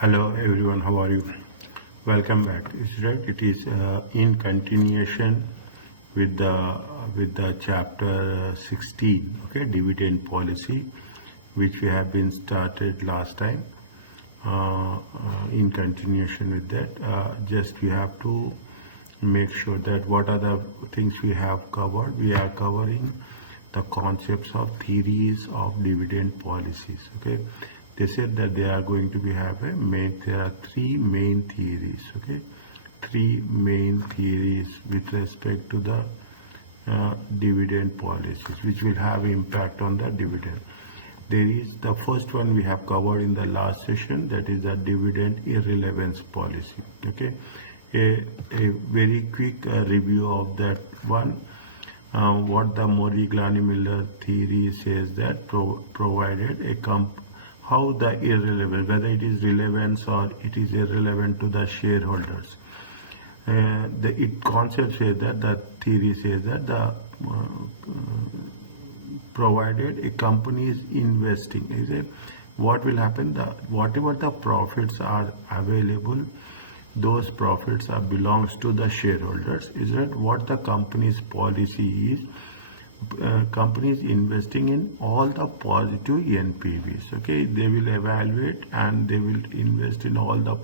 Hello everyone, how are you? Welcome back. It's right. It is in continuation with the chapter 16. Okay, dividend policy, which we have been started last time. In continuation with that, just we have to make sure that what are the things we have covered. We are covering the concepts of theories of dividend policies. Okay, they said that they are going to be there are three main theories. Okay, three main theories with respect to the dividend policies, which will have impact on the dividend. There is the first one we have covered in the last session, that is the dividend irrelevance policy. Okay, a very quick review of that one. What the Modigliani-Miller theory says that provided how the irrelevant, whether it is relevance or it is irrelevant to the shareholders. The concept says that, the theory says that provided a company is investing, what will happen? Whatever the profits are available, those profits belongs to the shareholders. Is that what the company's policy is? Companies investing in all the positive NPVs. Okay, they will evaluate and they will invest in all the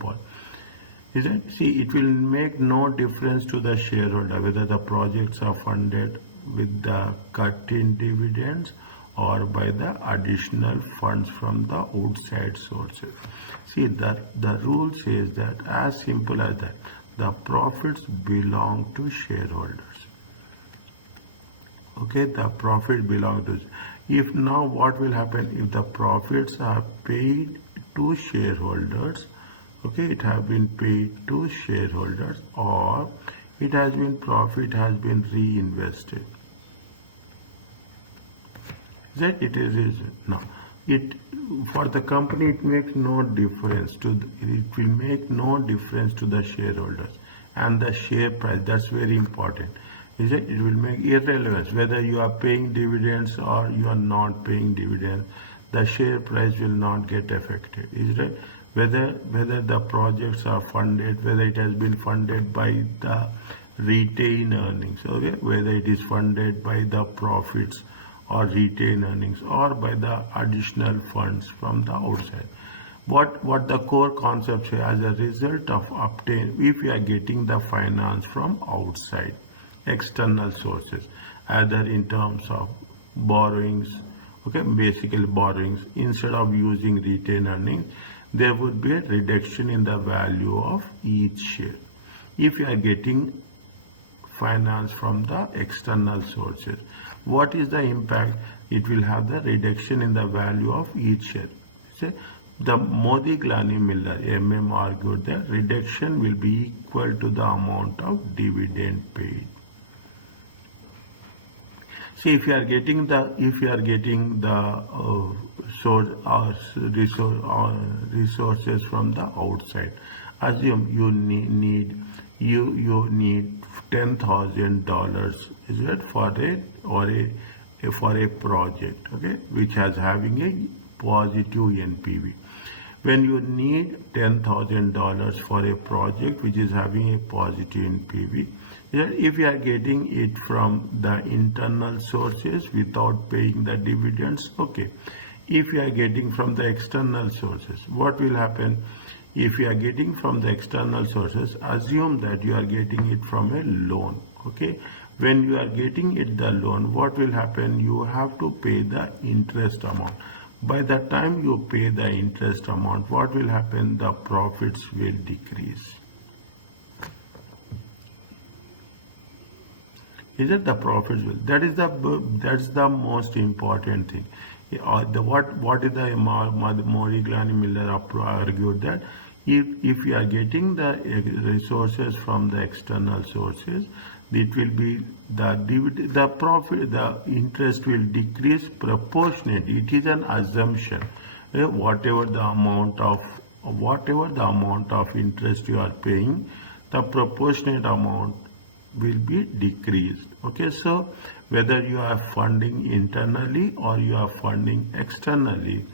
is it? See, it will make no difference to the shareholder whether the projects are funded with the cut in dividends or by the additional funds from the outside sources. See, that the rule says that, as simple as that, the profits belong to shareholders. Okay, the profit belongs to. If now what will happen if the profits are paid to shareholders? Okay, it has been paid to shareholders, or it has been profit has been reinvested. That it is now. It for the company it makes no difference to it will make no difference to the shareholders and the share price. That's very important. Is it? It will make irrelevance whether you are paying dividends or you are not paying dividends. The share price will not get affected. Is it? Whether the projects are funded, whether it has been funded by the retained earnings, okay, whether it is funded by the profits or retained earnings or by the additional funds from the outside. What the core concept say, as a result of if we are getting the finance from outside, external sources, either in terms of borrowings, okay, basically borrowings, instead of using retained earnings, there would be a reduction in the value of each share. If you are getting finance from the external sources, what is the impact? It will have the reduction in the value of each share. See, the Modigliani-Miller argued that reduction will be equal to the amount of dividend paid. See, if you are getting the resources from the outside, assume you need $10,000, is it, for a project, okay, which has having a positive NPV. When you need $10,000 for a project which is having a positive NPV, if you are getting it from the internal sources without paying the dividends, okay. If you are getting from the external sources, what will happen? If you are getting from the external sources, assume that you are getting it from a loan, okay. When you are getting it the loan, what will happen? You have to pay the interest amount. By the time you pay the interest amount, what will happen? The profits will decrease. Is it the profits will? That's the most important thing. What is the Modigliani-Miller argued that if you are getting the resources from the external sources, it will be the profit, the interest will decrease proportionately. It is an assumption. Whatever the amount of interest you are paying, the proportionate amount will be decreased. Okay, so whether you are funding internally or you are funding externally,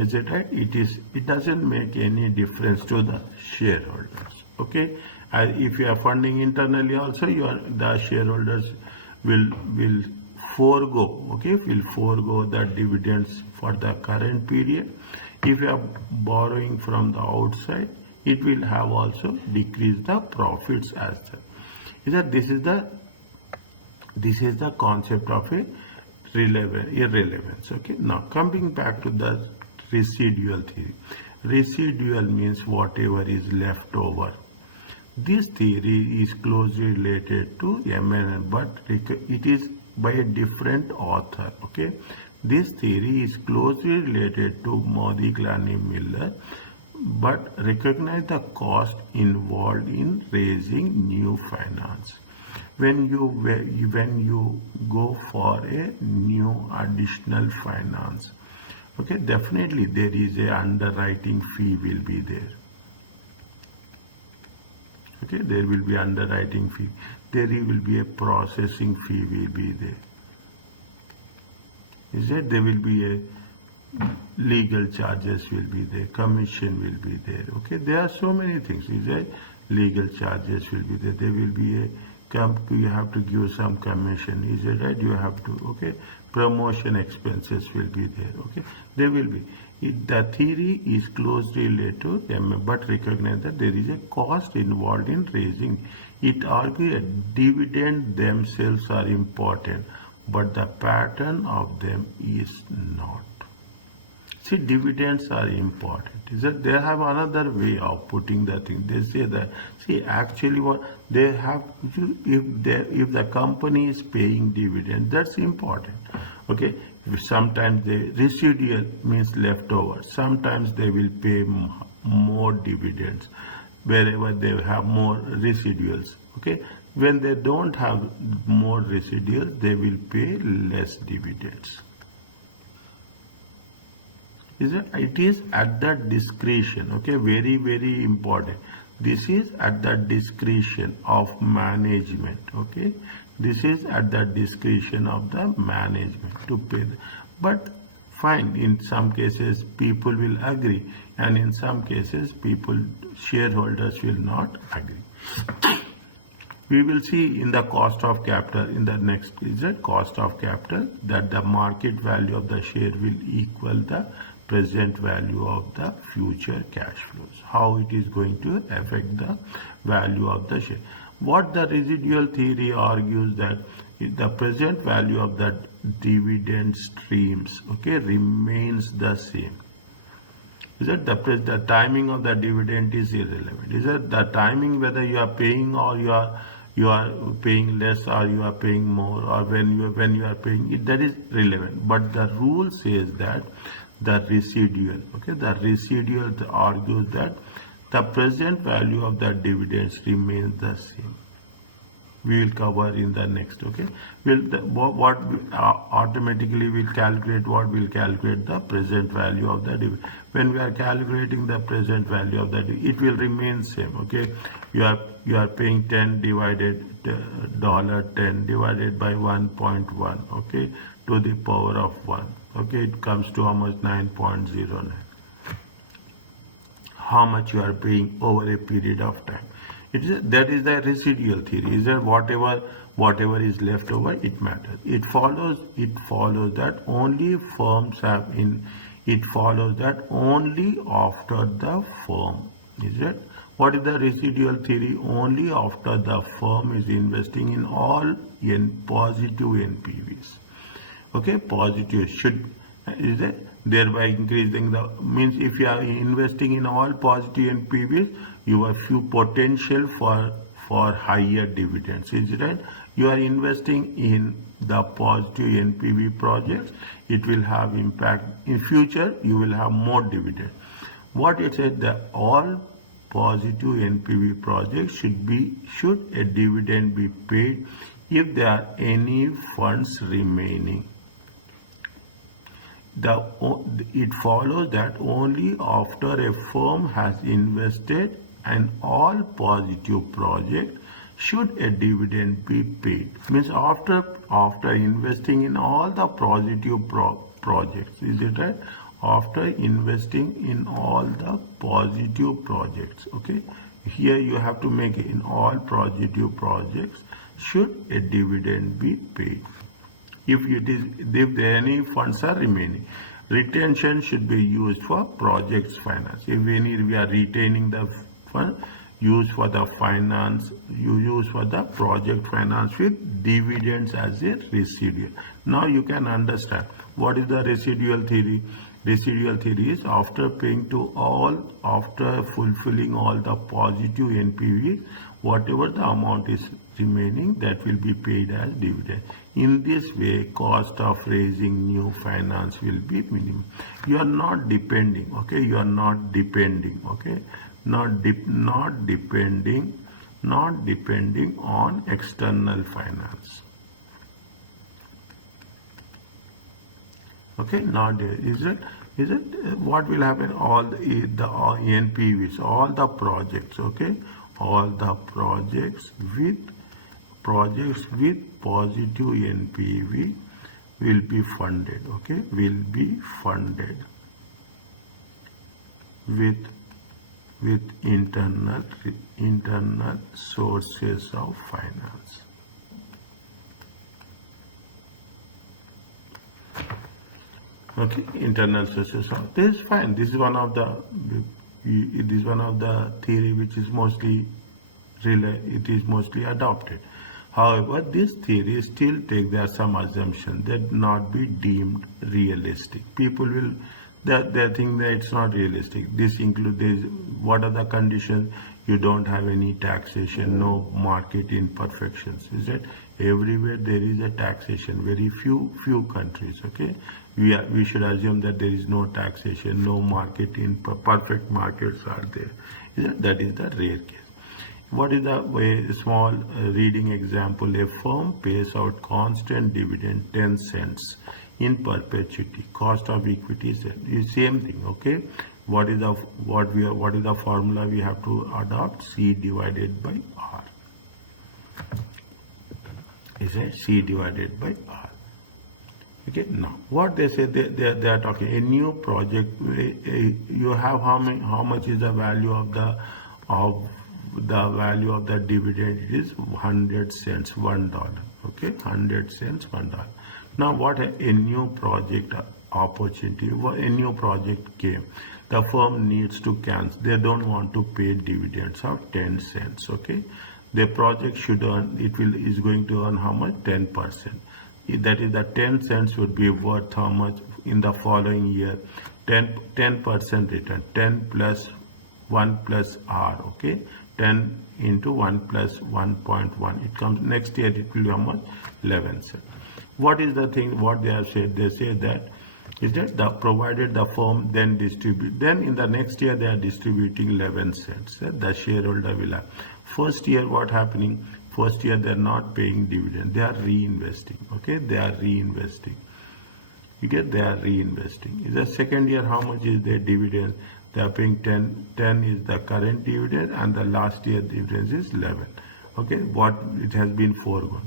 Is it right? It doesn't make any difference to the shareholders. Okay. If you are funding internally also, the shareholders will forego, okay, will forego the dividends for the current period. If you are borrowing from the outside, it will have also decreased the profits as well. Is that this is the concept of a irrelevance. Okay. Now coming back to the residual theory. Residual means whatever is left over. This theory is closely related to MNN, but it is by a different author. Okay, this theory is closely related to Modigliani Miller, but recognize the cost involved in raising new finance. When you go for a new additional finance, okay, definitely there is a underwriting fee will be there. Okay, there will be underwriting fee. There will be a processing fee will be there. Is it? There will be a legal charges will be there. Commission will be there. Okay, there are so many things. Is it? Legal charges will be there. There will be a you have to give some commission. Is it right? You have to. Okay, promotion expenses will be there. Okay, there will be. The theory is closely related to them, but recognize that there is a cost involved in raising. It argues that dividends themselves are important, but the pattern of them is not. See, dividends are important. Is that they have another way of putting the thing. They say that, see, actually what they have, if the company is paying dividend, that's important. Okay, sometimes the residual means leftover. Sometimes they will pay more dividends wherever they have more residuals. Okay, when they don't have more residuals, they will pay less dividends. It is at the discretion. Okay, very, very important. This is at the discretion of management. Okay, this is at the discretion of the management to pay. But fine, in some cases people will agree, and in some cases shareholders will not agree. We will see in the cost of capital in the next cost of capital that the market value of the share will equal the present value of the future cash flows. How it is going to affect the value of the share. What the residual theory argues that the present value of the dividend streams, okay, remains the same. Is that the timing of the dividend is irrelevant? Is that the timing whether you are paying or you are paying less or you are paying more, or when you are paying it, that is relevant. But the rule says that the residual, okay, the residual argues that the present value of the dividends remains the same. We will cover in the next. Okay, automatically we'll calculate the present value of the dividend. When we are calculating the present value of the dividend, it will remain same. Okay, you are paying 10 divided $10 divided by 1.1. Okay, to the power of 1. Okay, it comes to how much? 9.09. How much you are paying over a period of time. That is the residual theory. Is that whatever is left over, it matters. It follows that only firms have in. It follows that only after the firm. Is it? What is the residual theory? Only after the firm is investing in all positive NPVs. Okay, positive should is it, thereby increasing the means if you are investing in all positive NPVs, you have few potential for higher dividends. Is it right? You are investing in the positive NPV projects, it will have impact in future. You will have more dividend. What it said that all positive NPV projects should a dividend be paid if there are any funds remaining. It follows that only after a firm has invested in all positive projects should a dividend be paid. Means after investing in all the positive projects, is it right? after investing in all the positive projects. Okay, here you have to make it in all positive projects should a dividend be paid. If there any funds are remaining, retention should be used for projects finance. If we are retaining the fund, use for the finance, you use for the project finance with dividends as a residual. Now you can understand what is the residual theory. Residual theory is after fulfilling all the positive NPVs, whatever the amount is remaining, that will be paid as dividend. In this way, cost of raising new finance will be minimum. You are not depending, okay? You are not depending, okay? Not depending on external finance. Okay, now is it what will happen? All the NPVs, all the projects, okay, all the projects with positive NPV will be funded, okay, will be funded with internal sources of finance. Okay, internal sources of this is fine. This is one of the theory which is mostly adopted. However, this theory still there are some assumptions that not be deemed realistic. People will they think that it's not realistic. This includes what are the conditions? You don't have any taxation, no market imperfections. Is it everywhere there is a taxation? Very few countries. Okay, we should assume that there is no taxation, no market perfect markets are there. Is it? That is the rare case. What is the small reading example? A firm pays out constant dividend 10 cents in perpetuity. Cost of equity is the same thing. Okay, what is the formula we have to adopt? C divided by R. Is it C divided by R? Okay, now what they say, they are talking a new project. You have how much is the value of the dividend? It is 100 cents, $1. Okay, 100 cents, $1. Now what a new project opportunity, a new project came. The firm needs to cancel. They don't want to pay dividends of 10 cents. Okay, the project should earn, is going to earn how much? 10%. That is the 10 cents would be worth how much in the following year? 10% return. 10 plus 1 plus R. Okay, 10 into 1 plus 1.1. It comes next year. It will be how much? 11 cents. What is the thing? What they have said? They say that is that provided the firm then distribute. Then in the next year they are distributing 11 cents. The shareholder will have. First year what happening? First year they are not paying dividend. They are reinvesting. Okay, they are reinvesting. You get, they are reinvesting. In the second year, how much is their dividend? They are paying 10. 10 is the current dividend, and the last year dividend is 11. Okay, what it has been foregone.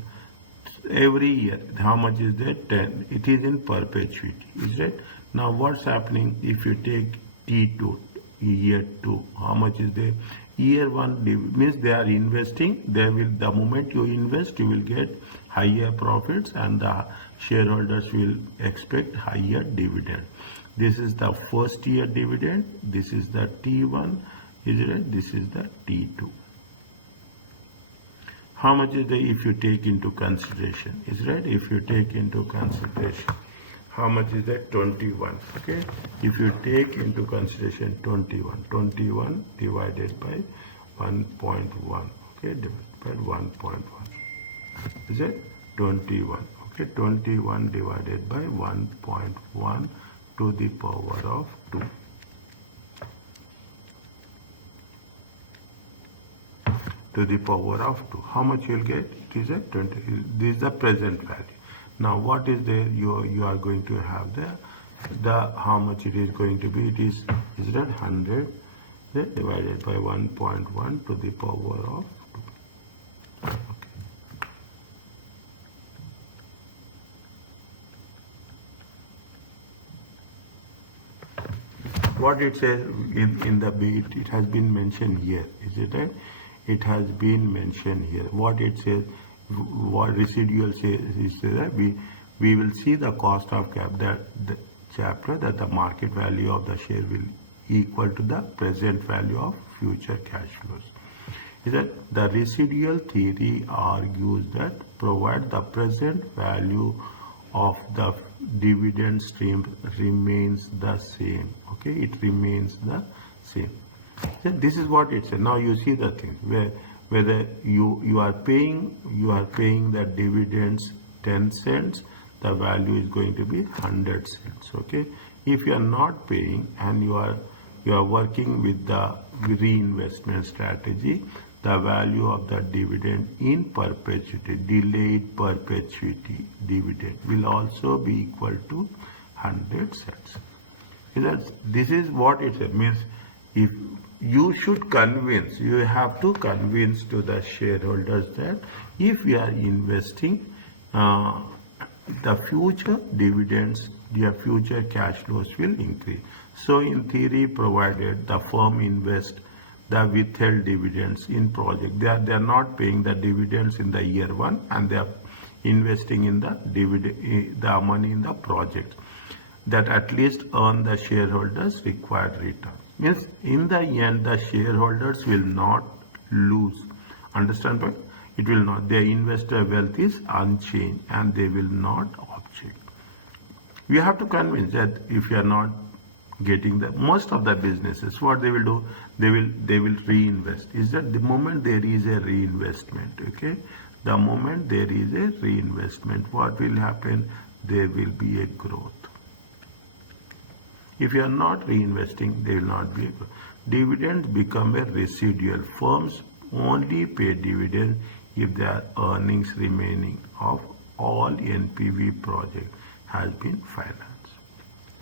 Every year, how much is there? 10. It is in perpetuity. Is that? Now what's happening if you take T2, year 2? How much is there? Year 1 means they are investing. They will, the moment you invest, you will get higher profits, and the shareholders will expect higher dividend. This is the first year dividend. This is the T1. Is it? This is the T2. How much is the, if you take into consideration? Is right? If you take into consideration, how much is that? 21. Okay, if you take into consideration 21 divided by 1.1. Okay, divided by 1.1. Is it 21? Okay, 21 divided by 1.1 to the power of 2. To the power of 2. How much you will get? It is a 20. This is the present value. Now what is there? You are going to have the how much it is going to be? It is that 100 divided by 1.1 to the power of 2. Okay. what it says in the bit, it has been mentioned here, is it right? It has been mentioned here. What it says, what residual says is that we will see the cost of cap, that the chapter, that the market value of the share will equal to the present value of future cash flows. Is that the residual theory argues that provide the present value of the dividend stream remains the same. Okay, it remains the same. So this is what it says. Now you see the thing where whether you are paying the dividends 10 cents, the value is going to be 100 cents. Okay, if you are not paying and you are working with the reinvestment strategy, the value of the dividend in perpetuity, delayed perpetuity dividend, will also be equal to 100 cents. This is what it means. If you should convince, you have to convince to the shareholders that if you are investing, the future dividends, your future cash flows will increase. So in theory, provided the firm invest the withheld dividends in project, they are not paying the dividends in the year one, and they are investing in the the money in the project, that at least earn the shareholders required return. Means in the end, the shareholders will not lose. Understand, right? It will not. Their investor wealth is unchanged and they will not object. We have to convince that if you are not getting the most of the businesses, what they will do, they will reinvest. Is that the moment there is a reinvestment, okay? The moment there is a reinvestment, what will happen? There will be a growth. If you are not reinvesting, there will not be a growth. Dividends become a residual. Firms only pay dividends if their earnings remaining of all NPV project has been financed.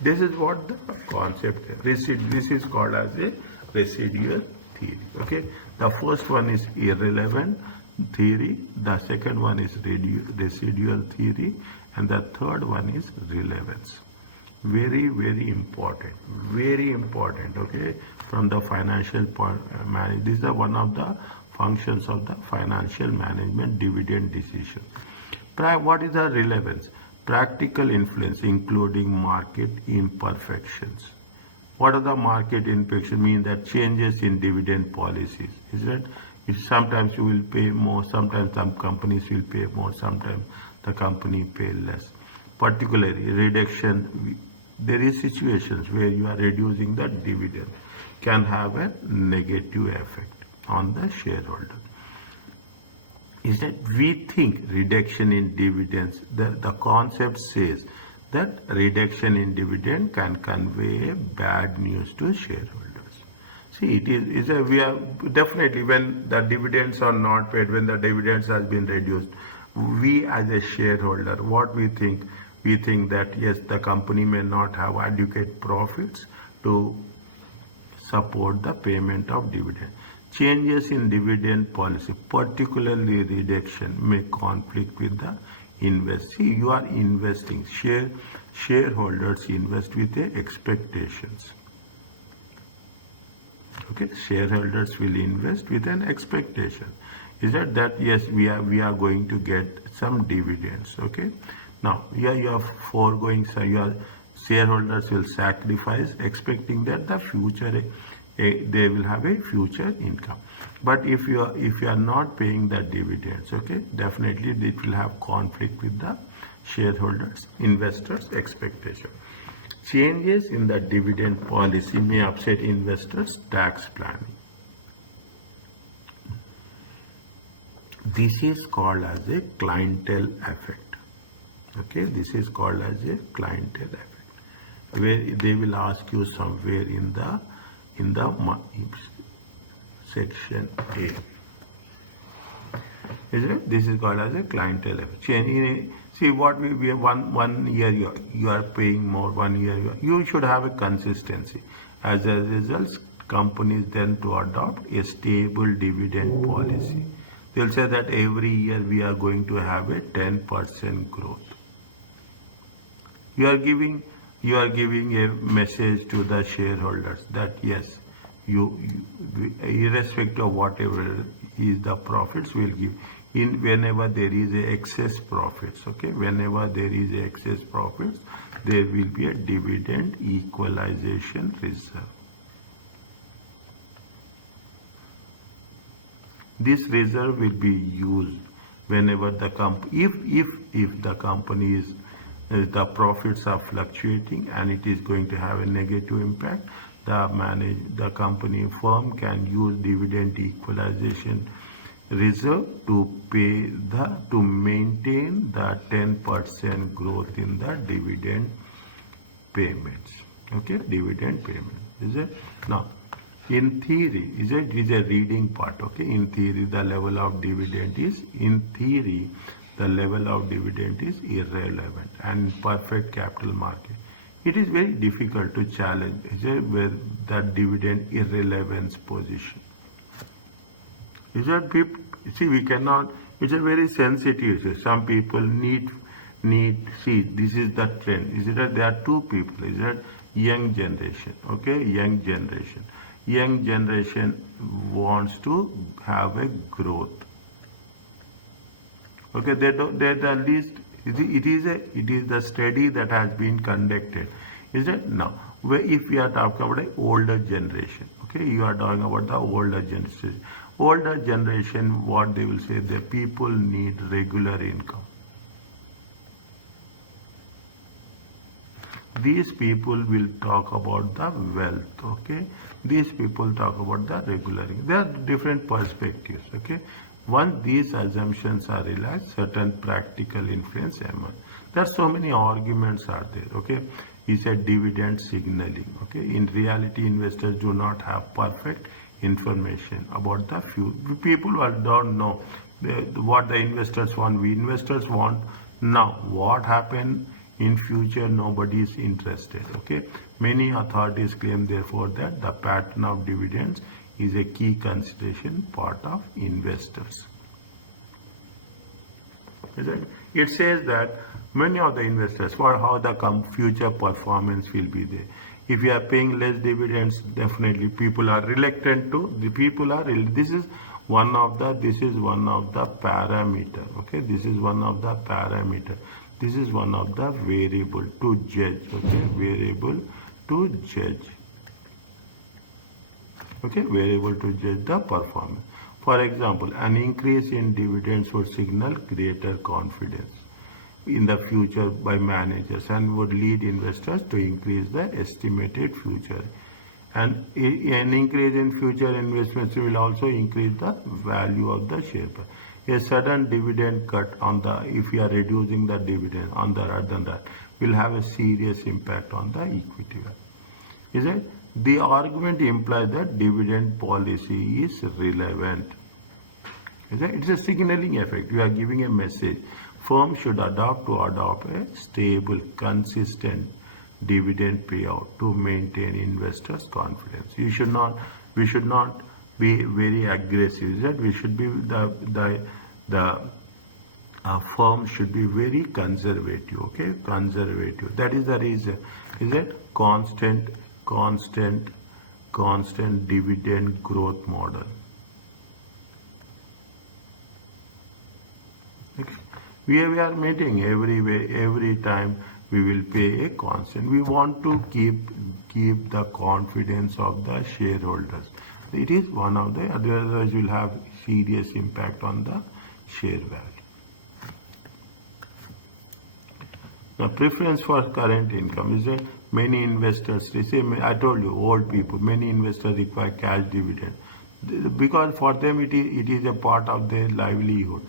This is what the concept is. This is called as a residual theory. Okay, the first one is irrelevant theory, the second one is residual theory, and the third one is relevance. Very, very important. Very important. Okay, from the financial management. This is one of the functions of the financial management dividend decision. What is the relevance? Practical influence, including market imperfections. What are the market imperfections? Mean that changes in dividend policies. Is it? If sometimes you will pay more, sometimes some companies will pay more, sometimes the company pay less. Particularly reduction. There is situations where you are reducing the dividend, can have a negative effect on the shareholder. Is that we think reduction in dividends, the concept says that reduction in dividend can convey bad news to shareholders. See, we are definitely, when the dividends are not paid, when the dividends has been reduced, we as a shareholder, what we think? We think that yes, the company may not have adequate profits to support the payment of dividend. Changes in dividend policy, particularly reduction, may conflict with the invest. See, you are investing. Shareholders invest with the expectations. Okay, shareholders will invest with an expectation. Is that yes, we are going to get some dividends. Okay. Now, here you are foregoing, so your shareholders will sacrifice, expecting that the future they will have a future income. But if you are not paying the dividends, okay, definitely it will have conflict with the shareholders, investors' expectation. Changes in the dividend policy may upset investors' tax planning. This is called as a clientele effect. Okay, this is called as a clientele effect, where they will ask you somewhere in the section A. Is it? This is called as a clientele effect. See what we have one year you are paying more, 1 year you should have a consistency. As a result, companies then to adopt a stable dividend policy. They'll say that every year we are going to have a 10% growth. You are giving you are giving a message to the shareholders that yes, irrespective of whatever is the profits, will give in whenever there is a excess profits. Okay, whenever there is a excess profits, there will be a dividend equalization reserve. This reserve will be used whenever the if the company is the profits are fluctuating and it is going to have a negative impact, the company firm can use dividend equalization reserve to maintain the 10% growth in the dividend payments. Okay, dividend payment. Is it? Now, in theory, is a reading part. Okay, in theory, the level of dividend is irrelevant, and perfect capital market, it is very difficult to challenge with the dividend irrelevance position. Is that people see we cannot? It's a very sensitive issue. Some people need see this is the trend. Is it that there are two people? Is that young generation? Okay, young generation wants to have a growth. Okay, they the least. It is the study that has been conducted. Is it now? If we are talking about an older generation, okay, you are talking about the older generation. Older generation, what they will say, the people need regular income. These people will talk about the wealth. Okay, these people talk about the regular income. There are different perspectives. Okay. Once these assumptions are relaxed, certain practical influence emerge. There are so many arguments are there. Okay, he said dividend signaling. Okay, in reality, investors do not have perfect information about the future. People don't know what the investors want. We investors want now. What happened in future? Nobody is interested. Okay, many authorities claim therefore that the pattern of dividends is a key consideration part of investors. It says that many of the investors for how the future performance will be there. If you are paying less dividends, definitely people are reluctant to. This is one of the parameter. Okay, this is one of the parameter. This is one of the variable to judge. Okay, variable to judge. Okay, variable to judge the performance. For example, an increase in dividends would signal greater confidence in the future by managers and would lead investors to increase the estimated future. And an increase in future investments will also increase the value of the share price. A sudden dividend cut if we are reducing the dividend other than that will have a serious impact on the equity value. Is it? The argument implies that dividend policy is relevant. It's a signaling effect. We are giving a message. Firms should adopt a stable, consistent dividend payout to maintain investors' confidence. We should not be very aggressive. We should be the firm should be very conservative. Okay, conservative. That is the reason. Is it constant dividend growth model. We are meeting every time we will pay a constant. We want to keep the confidence of the shareholders. It is one of the otherwise will have serious impact on the share value. Now, preference for current income is that many investors, I told you, old people, many investors require cash dividend because for them it is a part of their livelihood.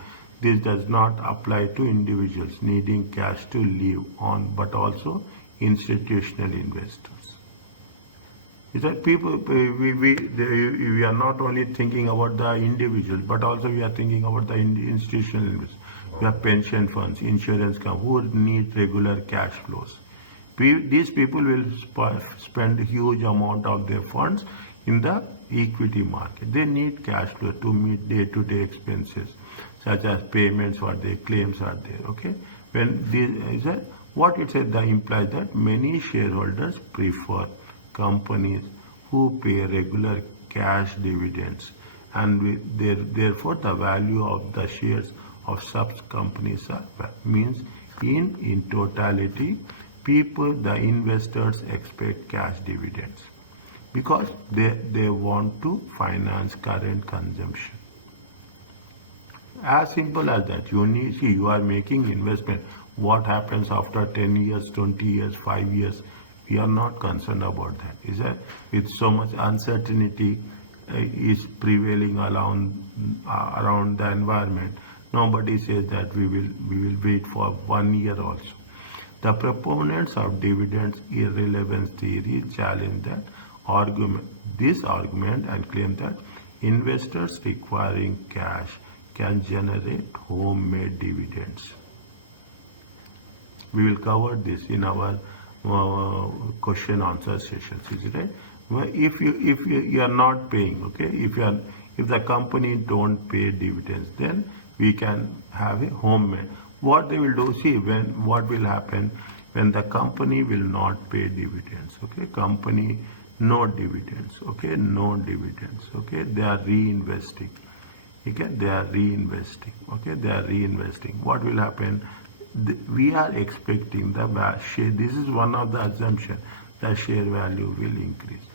This does not apply to individuals needing cash to live on, but also institutional investors. Is that people, we are not only thinking about the individuals, but also we are thinking about the institutional investors. We have pension funds, insurance companies who need regular cash flows. These people will spend a huge amount of their funds in the equity market. They need cash flow to meet day-to-day expenses, such as payments or their claims are there. Okay, when What it says that implies that many shareholders prefer companies who pay regular cash dividends, and therefore the value of the shares of such companies means in totality, the investors expect cash dividends because they want to finance current consumption. As simple as that. You are making investment. What happens after 10 years, 20 years, 5 years? We are not concerned about that. Is that with so much uncertainty is prevailing around the environment? Nobody says that we will wait for 1 year also. The proponents of dividends irrelevance theory challenge this argument and claim that investors requiring cash can generate homemade dividends. We will cover this in our question answer sessions, is it right? Well, if you are not paying, okay, if the company don't pay dividends, then we can have a homemade. What they will do, see, what will happen when the company will not pay dividends, okay, company no dividends, okay, no dividends, okay, they are reinvesting, okay, they are reinvesting, okay, they are reinvesting. What will happen? We are expecting the share, this is one of the assumption, the share value will increase.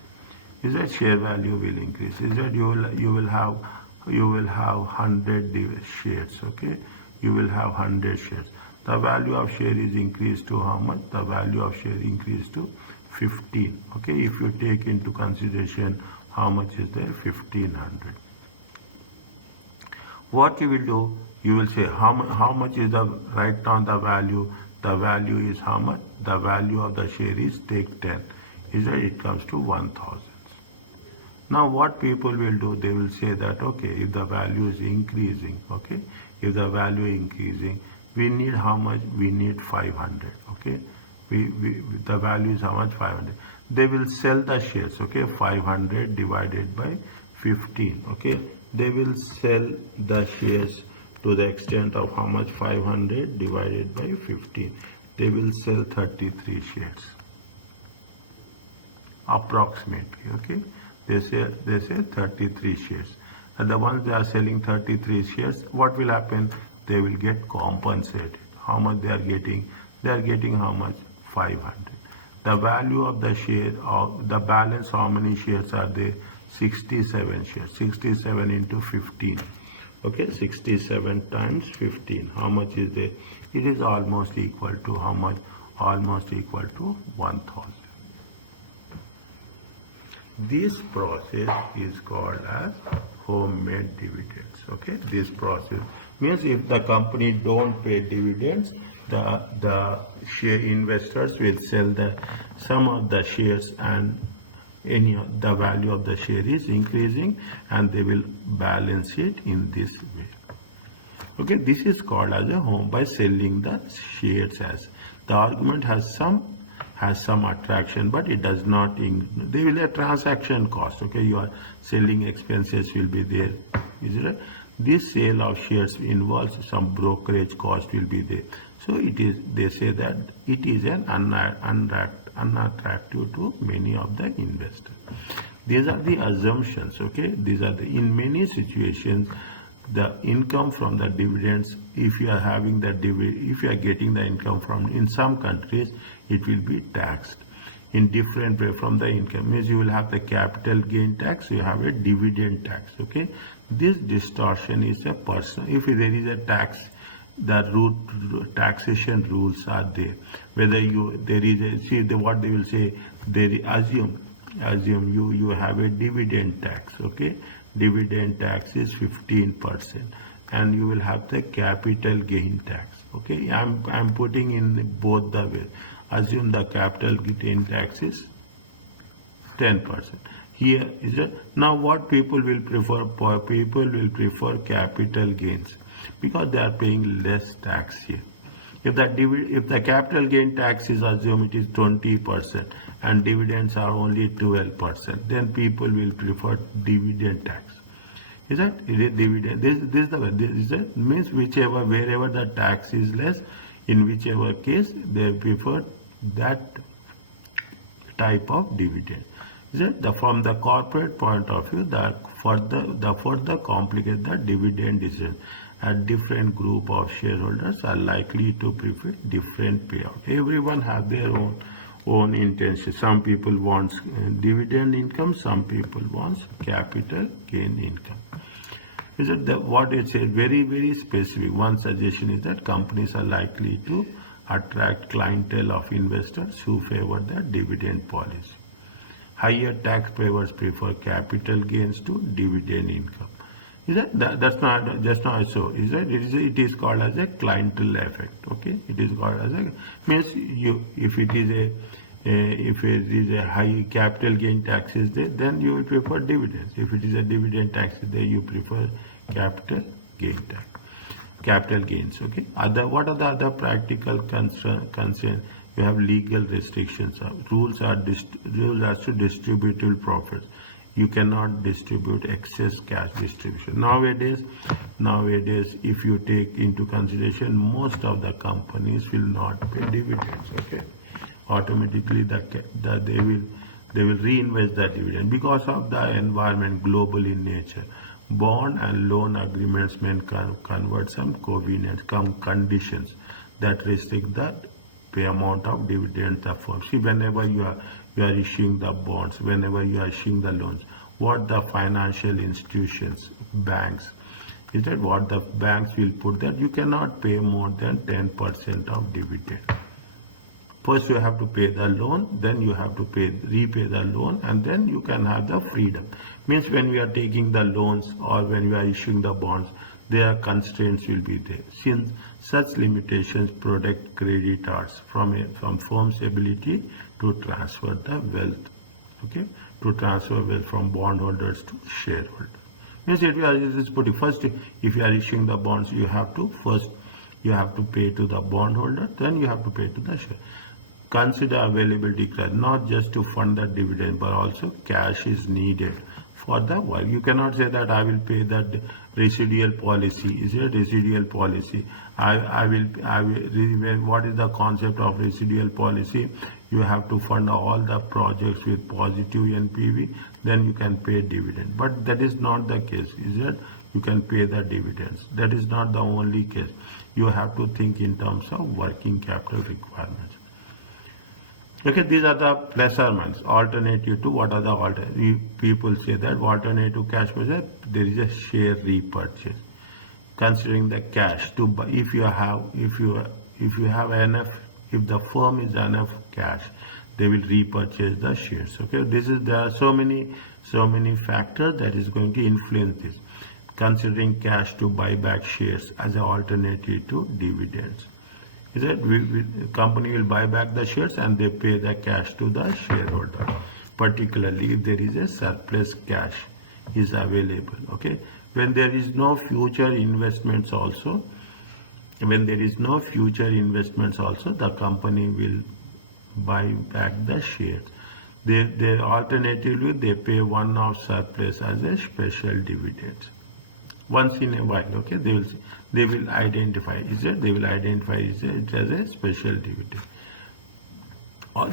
Is that share value will increase? Is that you will have 100 shares, okay? You will have 100 shares. The value of share is increased to how much? The value of share increased to 15. Okay, if you take into consideration how much is there, 1500. What you will do? You will say how much is the right now the value? The value is how much? The value of the share is take 10. Is that it comes to 1000. Now what people will do, they will say that, okay, if the value is increasing, okay, if the value is increasing, we need how much? We need 500, okay. The value is how much? 500. They will sell the shares, okay, 500 divided by 15, okay. They will sell the shares to the extent of how much? 500 divided by 15. They will sell 33 shares, approximately, okay. They say 33 shares, and the ones they are selling 33 shares, what will happen? They will get compensated. How much they are getting? They are getting how much? 500. The value of the share of the balance, how many shares are there? 67 shares. 67 into 15. Okay, 67 times 15. How much is there? It is almost equal to how much? Almost equal to 1000. This process is called as homemade dividends. Okay, this process means if the company don't pay dividends, the share investors will sell some of the shares, and the value of the share is increasing, and they will balance it in this way. Okay, this is called as a home by selling the shares. As the argument has some attraction, but it does not. They will have transaction cost. Okay, your selling expenses will be there. Is it right? This sale of shares involves some brokerage cost will be there. So it is. They say that it is an unattractive to many of the investors. These are the assumptions. Okay, these are in many situations. The income from the dividends, if you are having if you are getting the income from, in some countries, it will be taxed in different way from the income. Means you will have the capital gain tax, you have a dividend tax. Okay, this distortion is a personal. If there is a tax, the taxation rules are there. Whether there is a what they will say, they assume you have a dividend tax. Okay. Dividend tax is 15%, and you will have the capital gain tax. Okay, I'm putting in both the way. Assume the capital gain tax is 10%. Here is it. Now what people will prefer? People will prefer capital gains because they are paying less tax here. If the capital gain tax is assumed it is 20% and dividends are only 12%, then people will prefer dividend tax. Is that it is dividend? This is the way. This means wherever the tax is less, In whichever case, they prefer that type of dividend. From the corporate point of view, the further complicate the dividend decision. A different group of shareholders are likely to prefer different payout. Everyone has their own intention. Some people want dividend income, some people want capital gain income. What it says, very specific. One suggestion is that companies are likely to attract clientele of investors who favor the dividend policy. Higher tax payers prefer capital gains to dividend income. That's not just not so. It is called as a clientele effect. Okay, it is called as a means if it is a high capital gain taxes there, then you will prefer dividends. If it is a dividend tax there, you prefer capital gains. Okay. What are the other practical concern? You have legal restrictions. Rules as to distributable profits. You cannot distribute excess cash distribution. Nowadays, if you take into consideration, most of the companies will not pay dividends. Okay, automatically they will reinvest that dividend because of the environment, global in nature. Bond and loan agreements may convert some covenants, conditions that restrict that pay amount of dividends the firm. See, whenever you are issuing the bonds, whenever you are issuing the loans, what the financial institutions, banks, what the banks will put that you cannot pay more than 10% of dividend. First you have to pay the loan, then you have to repay the loan, and then you can have the freedom. Means when we are taking the loans or when we are issuing the bonds, their constraints will be there. Since such limitations protect creditors from firm's ability to transfer the wealth. Okay, to transfer wealth from bondholders to shareholders. Means if you are issuing the bonds, you have to pay to the bondholder, then you have to pay to the share. Consider availability criteria, not just to fund the dividend, but also cash is needed for the work. You cannot say that I will pay that residual policy. Is it residual policy? I will. What is the concept of residual policy? You have to fund all the projects with positive NPV, then you can pay dividend. But that is not the case, is it? You can pay the dividends. That is not the only case. You have to think in terms of working capital requirements. Okay, these are the plus or minus. Alternative to what are the alternative? People say that alternative cash measure, there is a share repurchase. Considering the cash to buy, if you have enough, if the firm is enough cash, they will repurchase the shares. Okay, there are so many factors that is going to influence this. Considering cash to buy back shares as an alternative to dividends. Is that company will buy back the shares and they pay the cash to the shareholder, particularly if there is a surplus cash is available. Okay, when there is no future investments also, the company will buy back the shares. They alternatively they pay one-off surplus as a special dividend. Once in a while, okay, they will identify it as a special dividend.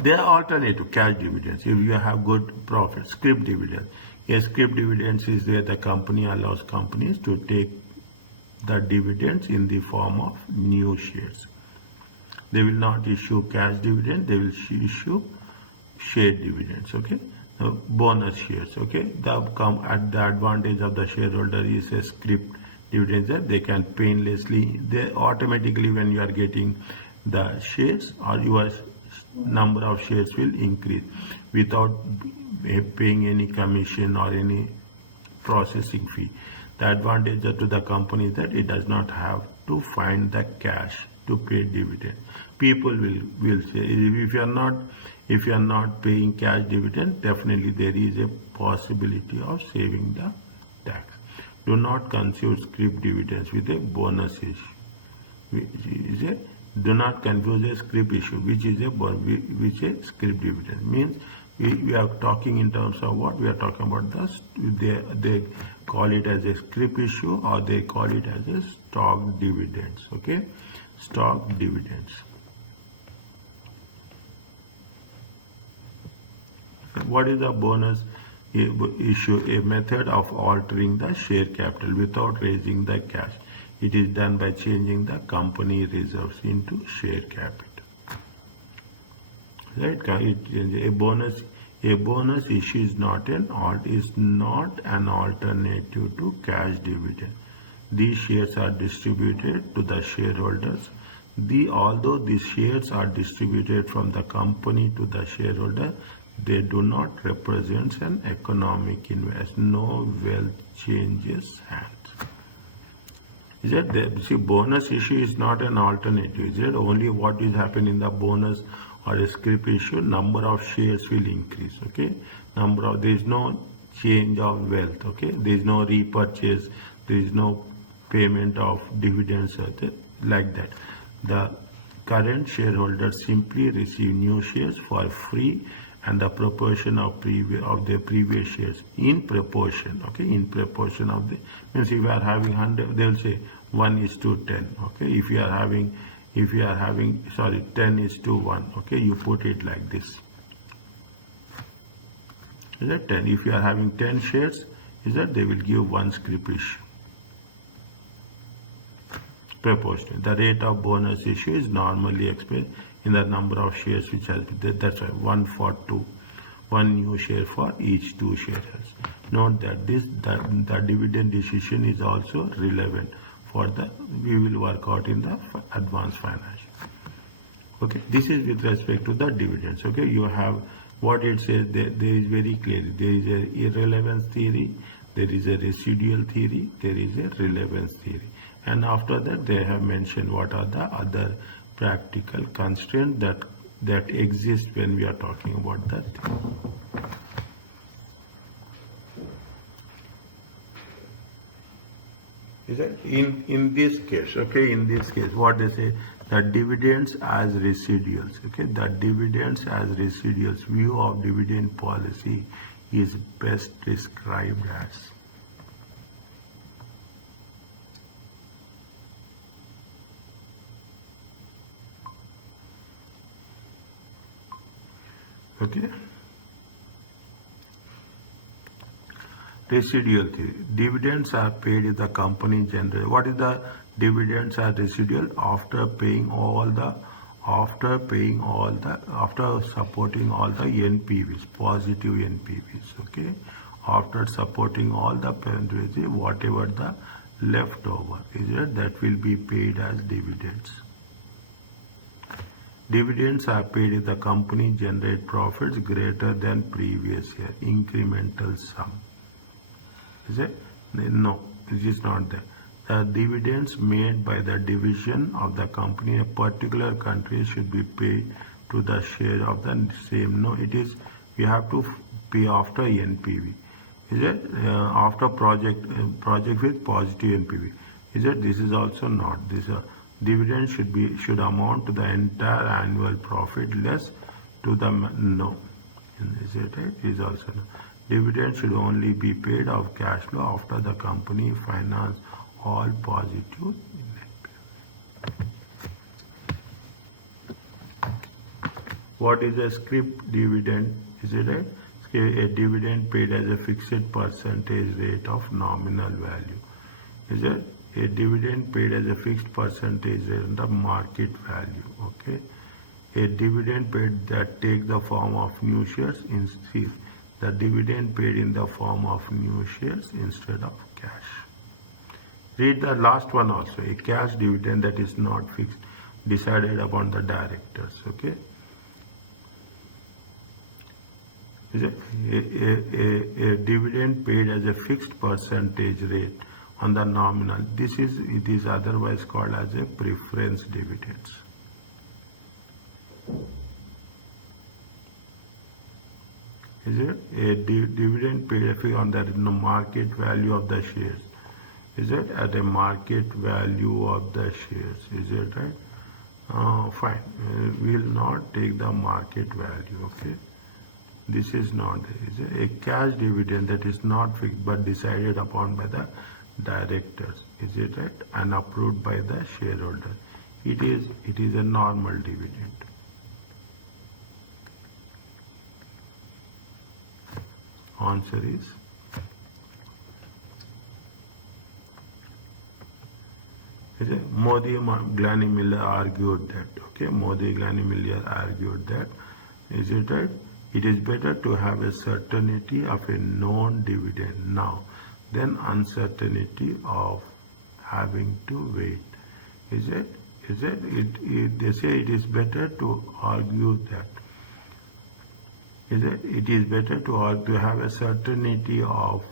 They are alternative cash dividends. If you have good profit, scrip dividends. A scrip dividends is where the company allows companies to take the dividends in the form of new shares. They will not issue cash dividend. They will issue share dividends. Okay. Bonus shares. Okay, the advantage of the shareholder is a scrip dividends that they can painlessly, they automatically when you are getting the shares or your number of shares will increase without paying any commission or any processing fee. The advantage to the company is that it does not have to find the cash to pay dividend. People will say if you are not paying cash dividend, definitely there is a possibility of saving the tax. Do not confuse scrip dividends with a bonus issue. Do not confuse a scrip issue, which a scrip dividend means. We are talking in terms of what we are talking about. They call it as a scrip issue or they call it as a stock dividends. Okay, stock dividends. What is a bonus issue? A method of altering the share capital without raising the cash. It is done by changing the company reserves into share capital. Right? A bonus issue is not an alternative to cash dividend. These shares are distributed to the shareholders. Although these shares are distributed from the company to the shareholder, they do not represent an economic investment. No wealth changes hands. Is that see, bonus issue is not an alternative. Is it only what is happening in the bonus or a scrip issue? Number of shares will increase. Okay, there is no change of wealth. Okay, there is no repurchase. There is no payment of dividends like that. The current shareholders simply receive new shares for free, and the proportion of their previous shares in proportion. Okay, in proportion of the means if you are having 100, they will say 1:10. Okay, if you are having 10:1. Okay, you put it like this. Is that 10? If you are having 10 shares, is that they will give one scrip issue. Proportional. The rate of bonus issue is normally expressed in the number of shares which has been. That's why 1:2, one new share for each 2 shares. Note that the dividend decision is also relevant for we will work out in the advanced financial. Okay, this is with respect to the dividends. Okay, you have what it says there is very clearly. There is a irrelevance theory, there is a residual theory, there is a relevance theory. And after that, they have mentioned what are the other practical constraints that exist when we are talking about that thing. Is that in this case? Okay, in this case, what they say, the dividends as residuals. Okay, the dividends as residuals view of dividend policy is best described as. Okay. Residual theory. Dividends are paid if the company generates. What is the dividends are residual? After supporting all the NPVs, positive NPVs. Okay. After supporting all the whatever the leftover is it, that will be paid as dividends. Dividends are paid if the company generates profits greater than previous year, incremental sum. Is it? No, it is not there. The dividends made by the division of the company in a particular country should be paid to the share of the same. No, it is, we have to pay after NPV. Is it? After project with positive NPV. Is it? This is also not. This dividend should amount to the entire annual profit less to the no. Is it right? Is also no. Dividend should only be paid of cash flow after the company finance all positive net. What is a scrip dividend? Is it right? A dividend paid as a fixed percentage rate of nominal value. Is it? A dividend paid as a fixed percentage rate of market value. Okay. A dividend paid that takes the form of new shares instead. The dividend paid in the form of new shares instead of cash. Read the last one also. A cash dividend that is not fixed, decided upon the directors. Okay. Is it? A dividend paid as a fixed percentage rate on the nominal. It is otherwise called as a preference dividends. Is it? A dividend paid on the market value of the shares. Is it? At a market value of the shares. Is it right? Fine. We will not take the market value. Okay. This is not. Is it? A cash dividend that is not fixed but decided upon by the directors. Is it right? And approved by the shareholder. It is a normal dividend. Answer is Modi Glani Miller argued that. Okay, Modi Glani Miller argued that. Is it right? It is better to have a certainty of a known dividend now than uncertainty of having to wait. Is it? They say it is better to argue that. Is it? It is better to have a certainty of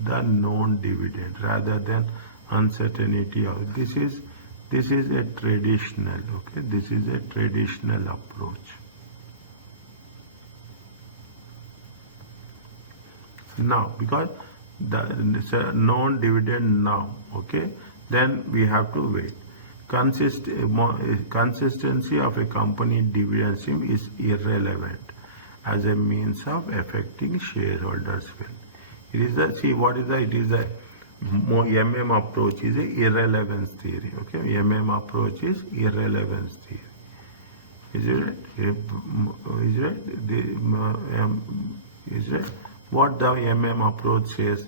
the known dividend rather than uncertainty of. This is a traditional. Okay, this is a traditional approach. Now, because the known dividend now, okay, then we have to wait. Consistency of a company dividend stream is irrelevant as a means of affecting shareholders' wealth. It is the approach is a irrelevance theory. Okay, approach is irrelevance theory. Is it? Is it? What the approach says?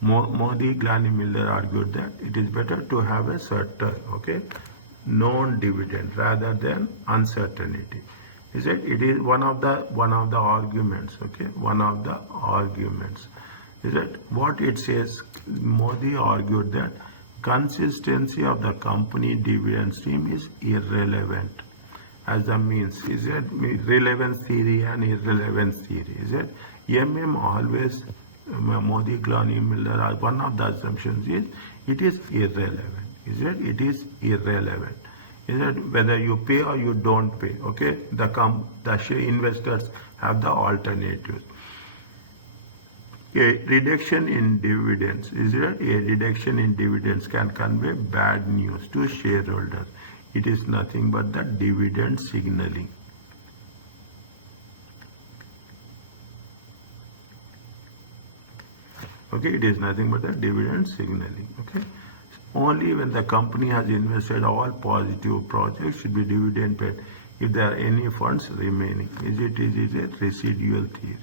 Modi Glani Miller argued that it is better to have a certain, known dividend rather than uncertainty. Is it? It is one of the arguments. Okay, one of the arguments. Is it? What it says? Modi argued that consistency of the company dividend stream is irrelevant as a means. Is it? Relevance theory and irrelevance theory. Is it? Always. Modi Glani Miller, one of the assumptions is it is irrelevant. Is it? It is irrelevant. Is it? Whether you pay or you don't pay. Okay, the share investors have the alternatives. A reduction in dividends. Is it? A reduction in dividends can convey bad news to shareholders. It is nothing but the dividend signaling. Okay, it is nothing but the dividend signaling. Okay, only when the company has invested all positive projects should be dividend paid if there are any funds remaining. Is it a residual theory?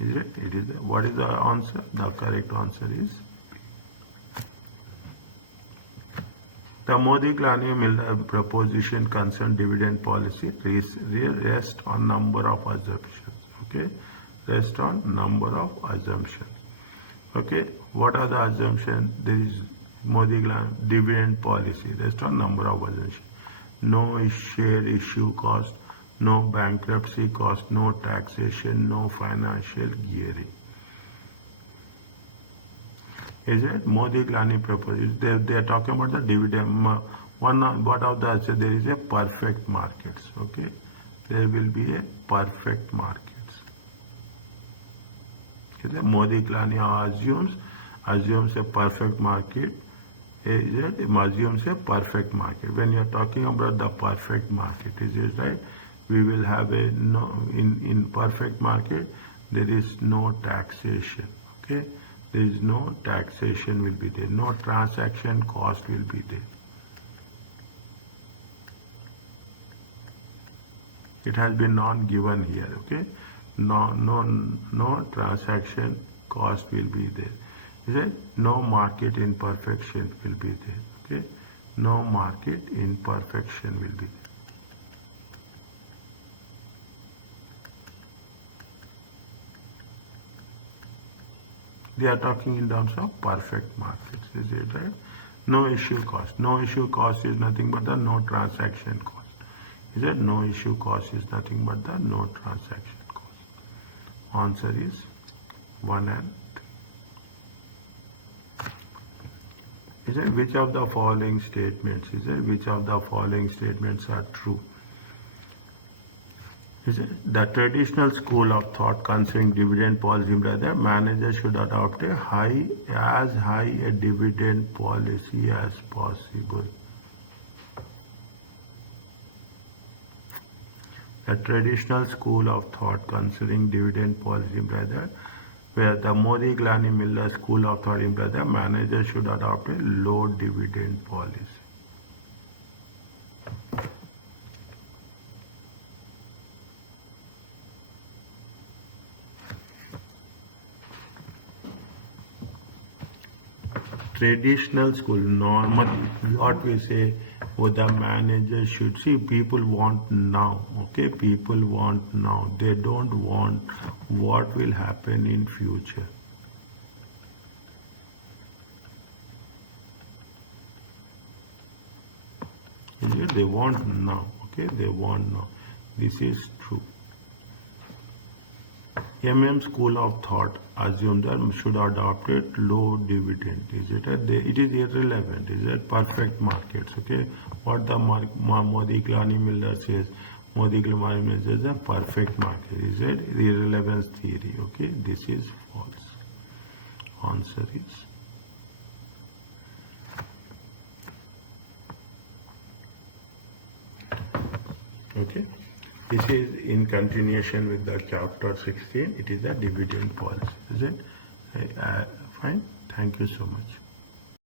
Is it? It is. What is the answer? The correct answer is the Modi Glani Miller proposition concerned dividend policy rests on number of assumptions. Okay, rest on number of assumptions. Okay, what are the assumptions? There is Modi Glani dividend policy rests on number of assumptions. No share issue cost, no bankruptcy cost, no taxation, no financial gearing. Is it? Modi Glani proposes. They are talking about the dividend. One of the there is a perfect markets. Okay, there will be a perfect markets. Okay, Modi Glani assumes a perfect market. Is it? Assumes a perfect market. When you are talking about the perfect market, is it right? We will have a no in perfect market. There is no taxation. Okay. There is no taxation will be there. No transaction cost will be there. It has been non-given here. Okay, no transaction cost will be there. Is it? No market imperfection will be there. Okay, no market imperfection will be there. They are talking in terms of perfect markets. Is it right? No issue cost. No issue cost is nothing but the no transaction cost. Is it? No issue cost is nothing but the no transaction cost. Answer is 1 and 3. Is it? Which of the following statements? Is it? Which of the following statements are true? Is it? The traditional school of thought concerning dividend policy that managers should adopt as high a dividend policy as possible. The traditional school of thought concerning dividend policy that where the Modi Glani Miller School of Thought implies the manager should adopt a low dividend policy. Traditional school, normally what we say, the manager should see, people want now, okay, people want now, they don't want what will happen in future. They want now, okay, they want now. This is true. School of thought assumes that should adopt a low dividend. Is it it is irrelevant? Is it perfect markets? Okay, what the Modi Glani Miller says, Modi Glani Miller says a perfect market. Is it irrelevance theory? Okay, this is false. Answer is okay. This is in continuation with the chapter 16. It is a dividend policy. Is it? Fine. Thank you so much.